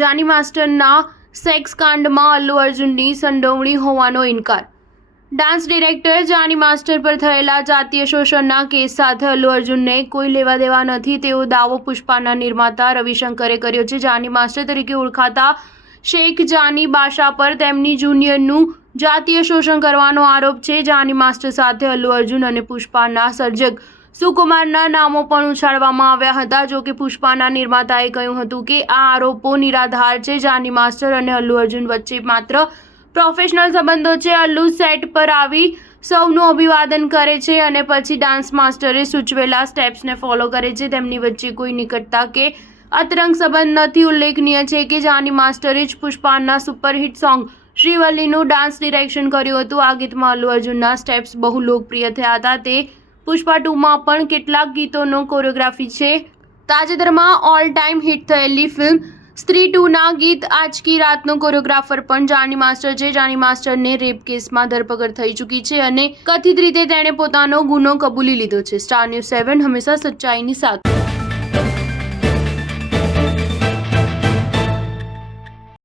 Jani માસ્ટરના sex કાંડમાં Allu અર્જુનની સંડોવણી હોવાનો ઇનકાર। ડાન્સ ડિરેક્ટર જાની માસ્ટર પર થયેલા જાતીય શોષણના કેસ સાથે અલ્લુ અર્જુનને કોઈ લેવા દેવા નથી તેવો દાવો પુષ્પાના નિર્માતા રવિશંકરે કર્યો છે। જાની માસ્ટર તરીકે ઓળખાતા શેખ જાની બાશા પર તેમની જુનિયરનું જાતીય શોષણ કરવાનો આરોપ છે। જાની માસ્ટર સાથે અલ્લુ અર્જુન અને પુષ્પાના સર્જક સુકુમારના નામો પણ ઉછાળવામાં આવ્યા હતા। જો કે પુષ્પાના નિર્માતાએ કહ્યું હતું કે આ આરોપો નિરાધાર છે। જાની માસ્ટર અને અલ્લુ અર્જુન વચ્ચે માત્ર પ્રોફેશનલ સંબંધો છે। અલ્લુ સેટ પર આવી સૌનું અભિવાદન કરે છે અને પછી ડાન્સ માસ્ટરે સૂચવેલા સ્ટેપ્સને ફોલો કરે છે। તેમની વચ્ચે કોઈ નિકટતા કે અતરંગ સંબંધ નથી। ઉલ્લેખનીય છે કે જાની માસ્ટરે જ પુષ્પાના સુપરહિટ સોંગ શ્રીવલ્લીનું ડાન્સ ડિરેક્શન કર્યું હતું। આ ગીતમાં અલ્લુ અર્જુનના સ્ટેપ્સ બહુ લોકપ્રિય થયા હતા। તે પુષ્પા 2માં પણ કેટલાક ગીતોનો કોરિયોગ્રાફી છે। તાજેતરમાં ઓલ ટાઈમ હિટ થયેલી ફિલ્મ સ્ત્રી 2ના ગીત આજ કી રાતનો કોરિયોગ્રાફર પણ જાની માસ્ટર છે। જાની માસ્ટરને રેપ કેસમાં ધરપકડ થઈ ચૂકી છે અને કથિત રીતે તેણે પોતાનો ગુનો કબૂલી લીધો છે। સ્ટાર ન્યૂઝ 7 હંમેશા સચ્ચાઈની સાથે।